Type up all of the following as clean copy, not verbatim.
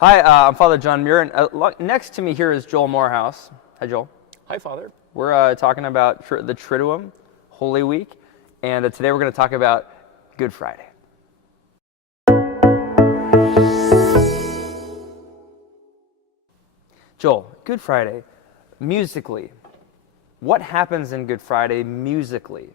Hi, I'm Father John Muir, and next to me here is Joel Morehouse. Hi, Joel. Hi, Father. We're talking about the Triduum, Holy Week, and today we're going to talk about Good Friday. Joel, Good Friday, musically, what happens in Good Friday musically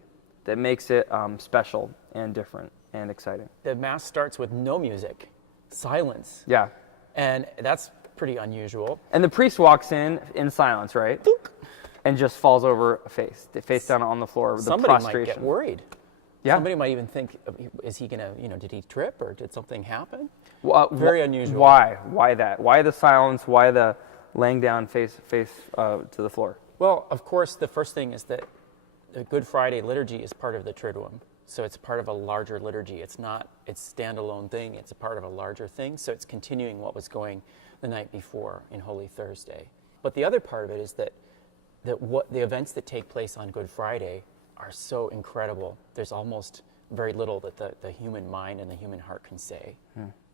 that makes it special and different and exciting? The Mass starts with no music, silence. Yeah. And that's pretty unusual. And the priest walks in silence, right? Boop. And just falls over face down on the floor with the prostration. Somebody might get worried. Yeah. Somebody might even think, is he going to, did he trip or did something happen? Very unusual. Why? Why that? Why the silence? Why the laying down face to the floor? Well, of course, the first thing is that the Good Friday liturgy is part of the Triduum. So it's part of a larger liturgy. It's not its standalone thing. It's a part of a larger thing. So it's continuing what was going the night before in Holy Thursday. But the other part of it is that what the events that take place on Good Friday are so incredible. There's almost very little that the human mind and the human heart can say.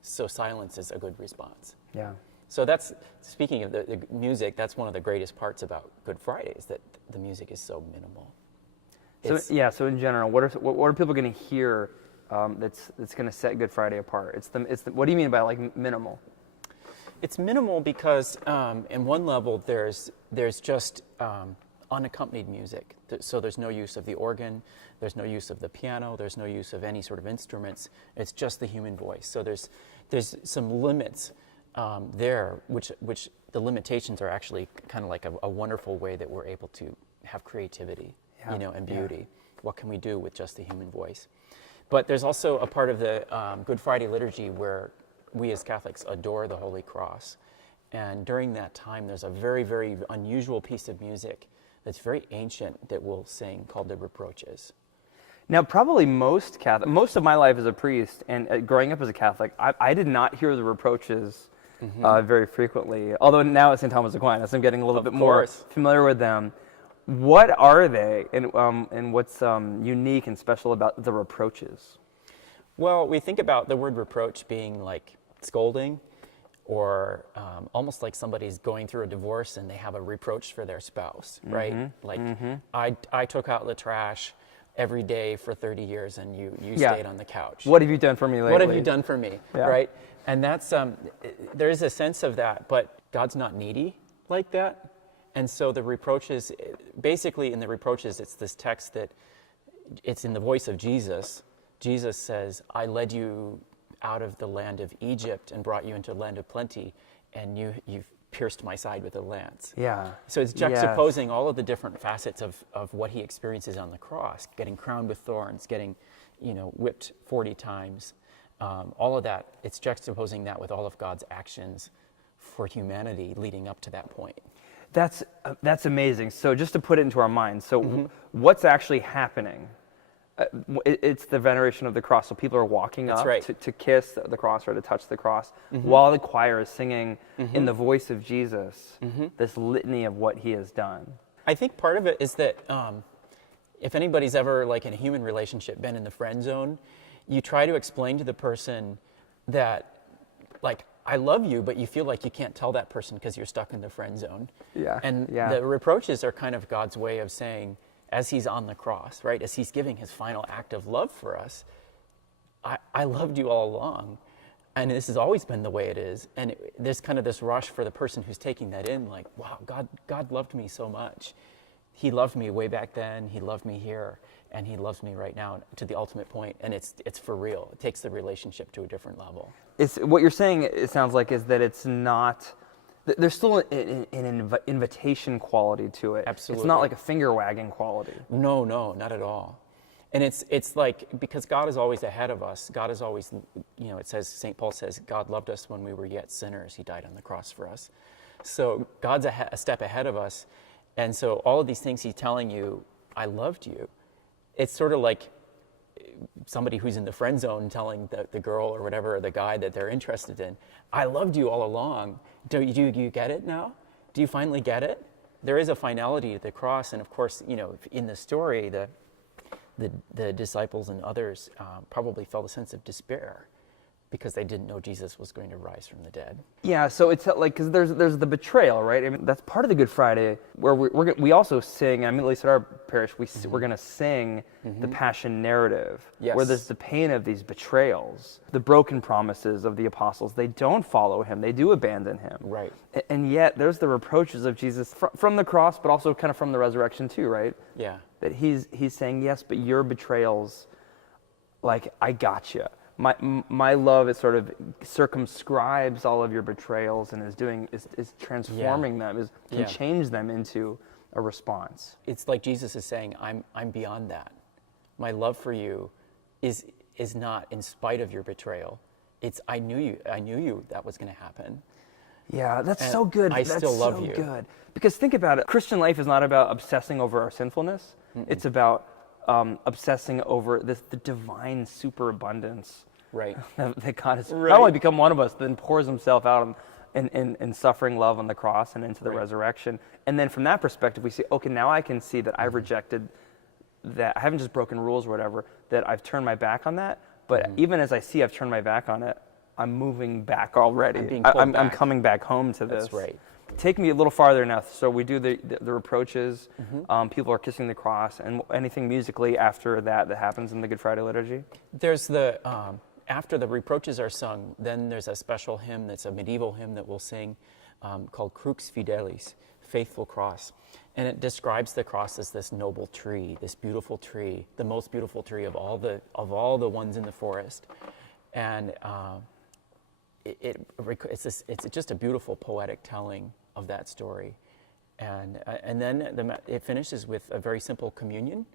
So silence is a good response. Yeah. So that's, speaking of the music, that's one of the greatest parts about Good Friday is that the music is so minimal. So in general, what are people going to hear that's going to set Good Friday apart? What do you mean by like minimal? It's minimal because in one level there's just unaccompanied music. So there's no use of the organ, there's no use of the piano, there's no use of any sort of instruments. It's just the human voice. So there's some limits there, which the limitations are actually kind of like a wonderful way that we're able to have creativity. And beauty. Yeah. What can we do with just the human voice? But there's also a part of the Good Friday liturgy where we as Catholics adore the Holy Cross. And during that time, there's a very, very unusual piece of music that's very ancient that we'll sing called the reproaches. Now, probably most of my life as a priest and growing up as a Catholic, I did not hear the reproaches very frequently. Although now at St. Thomas Aquinas, I'm getting a little bit more familiar with them. What are they, and what's unique and special about the reproaches? Well, we think about the word reproach being like scolding, or almost like somebody's going through a divorce and they have a reproach for their spouse, right? Like, I took out the trash every day for 30 years and you stayed on the couch. What have you done for me lately? What have you done for me, right? And that's, there is a sense of that, but God's not needy like that. And so the reproaches, basically in the reproaches, it's this text that it's in the voice of Jesus. Jesus says, I led you out of the land of Egypt and brought you into the land of plenty, and you've pierced my side with a lance. Yeah. So it's juxtaposing all of the different facets of what he experiences on the cross, getting crowned with thorns, getting, whipped 40 times, all of that. It's juxtaposing that with all of God's actions for humanity leading up to that point. That's amazing. So just to put it into our minds, so what's actually happening? It's the veneration of the cross. So people are walking up to kiss the cross or to touch the cross while the choir is singing in the voice of Jesus this litany of what he has done. I think part of it is that if anybody's ever, like in a human relationship, been in the friend zone, you try to explain to the person that, like, I love you, but you feel like you can't tell that person because you're stuck in the friend zone. The reproaches are kind of God's way of saying, as he's on the cross, right, as he's giving his final act of love for us, I loved you all along. And this has always been the way it is. And there's kind of this rush for the person who's taking that in, like, wow, God loved me so much. He loved me way back then, he loved me here, and he loves me right now to the ultimate point. And it's for real. It takes the relationship to a different level. What you're saying, it sounds like, is that it's not, there's still an invitation quality to it. Absolutely. It's not like a finger wagging quality. No, not at all. And it's like, because God is always ahead of us. God is always, it says, St. Paul says, God loved us when we were yet sinners. He died on the cross for us. So God's a step ahead of us. And so all of these things he's telling you, I loved you. It's sort of like somebody who's in the friend zone telling the girl or whatever, or the guy that they're interested in, I loved you all along. Do you get it now? Do you finally get it? There is a finality to the cross. And of course, in the story, the disciples and others probably felt a sense of despair because they didn't know Jesus was going to rise from the dead. Yeah, so it's like, because there's the betrayal, right? I mean, that's part of the Good Friday, where we also sing. I mean, at least at our parish, we're going to sing the Passion narrative, where there's the pain of these betrayals, the broken promises of the apostles. They don't follow him; they do abandon him. Right. And yet, there's the reproaches of Jesus from the cross, but also kind of from the resurrection too, right? Yeah. That he's saying, yes, but your betrayals, like, I got you. My love is sort of circumscribes all of your betrayals and is transforming them, can change them into a response. It's like Jesus is saying, I'm beyond that. My love for you is not in spite of your betrayal. It's I knew you that was going to happen. Yeah, that's And so good. I That's still love so you. good. Because think about it. Christian life is not about obsessing over our sinfulness. It's about obsessing over the divine superabundance. Right. That God has not only become one of us, then pours himself out in suffering love on the cross and into the resurrection. And then from that perspective, we see, okay, now I can see that I've rejected that. I haven't just broken rules or whatever, that I've turned my back on that. But even as I see I've turned my back on it, I'm moving back already. I'm coming back home to this. That's right. Take me a little farther now. So we do the reproaches. People are kissing the cross, and anything musically after that happens in the Good Friday liturgy? There's the after the reproaches are sung, then there's a special hymn that's a medieval hymn that we'll sing called Crux Fidelis, Faithful Cross. And it describes the cross as this noble tree, this beautiful tree, the most beautiful tree of all the ones in the forest. And it's just a beautiful poetic telling of that story. And then it finishes with a very simple communion,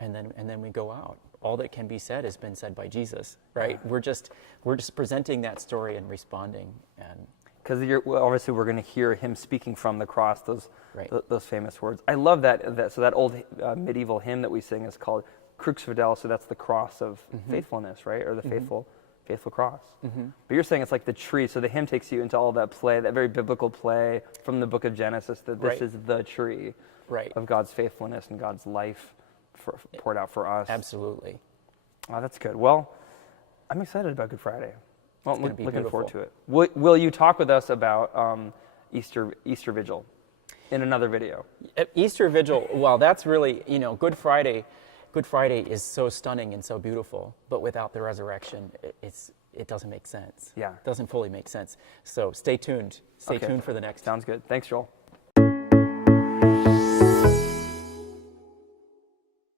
and then we go out. All that can be said has been said by Jesus, right? We're just presenting that story and responding. And because obviously we're going to hear him speaking from the cross, those famous words. I love that. So that old medieval hymn that we sing is called Crux Fidelis. So that's the cross of faithfulness, right? Or the faithful cross. But you're saying it's like the tree. So the hymn takes you into all that play, that very biblical play from the book of Genesis, that this is the tree of God's faithfulness and God's life poured out for us. Absolutely. Oh, that's good. Well, I'm excited about Good Friday. Well, looking forward to it. Will you talk with us about Easter Vigil in another video? Easter Vigil, well, that's really, Good Friday is so stunning and so beautiful, but without the resurrection, it doesn't make sense. Yeah. It doesn't fully make sense. So stay tuned. Stay tuned for the next. Sounds good. Thanks, Joel.